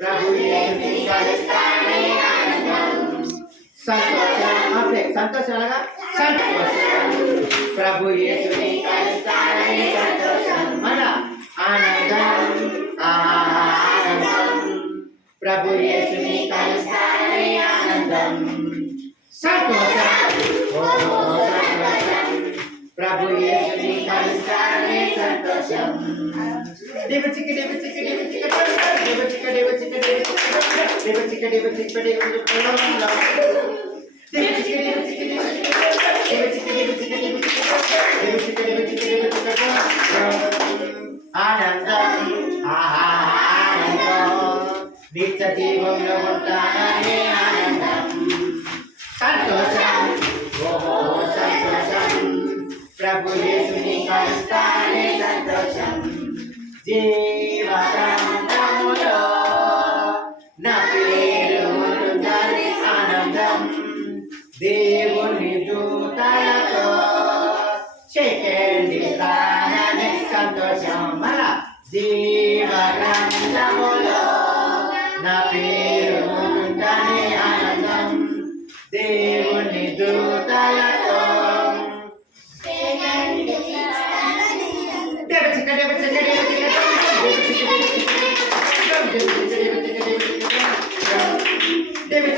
ప్రభు యేసుని కలుస్తానే ఆనందం సంతోషం అప్పుడే సంతోషం అనగా సంతోషం ప్రభు యేసుని కలుస్తానే సంతోషం మన ఆనందం ఆనందం ప్రభు యేసుని కలుస్తానే ఆనందం సంతోషం సంతోషం ప్రభు యేసుని కలుస్తానే సంతోషం దేవ చిక్క దేవ చిక్క దేవ చిక్క దేవ చిక్క దేవ చిక్క దేవ చిక్క దేవ చిక్క దేవ చిక్క ఆనందం ఆనందం నిత్య జీవంలో ఉంటాననే ఆనందం సంతోషం ఓహో సంతోషం ప్రభు యేసుని కలుస్తానే సంతోషం జీవగ్రంథములో నా పేరు ఉంటుందని ఆనందం దేవుని దూతలతో చెక్కండి తానని సంతోషం మన జీవగ్రంథములో నా పేరు ఉంటుందని ఆనందం దేవుని దూతలతో David,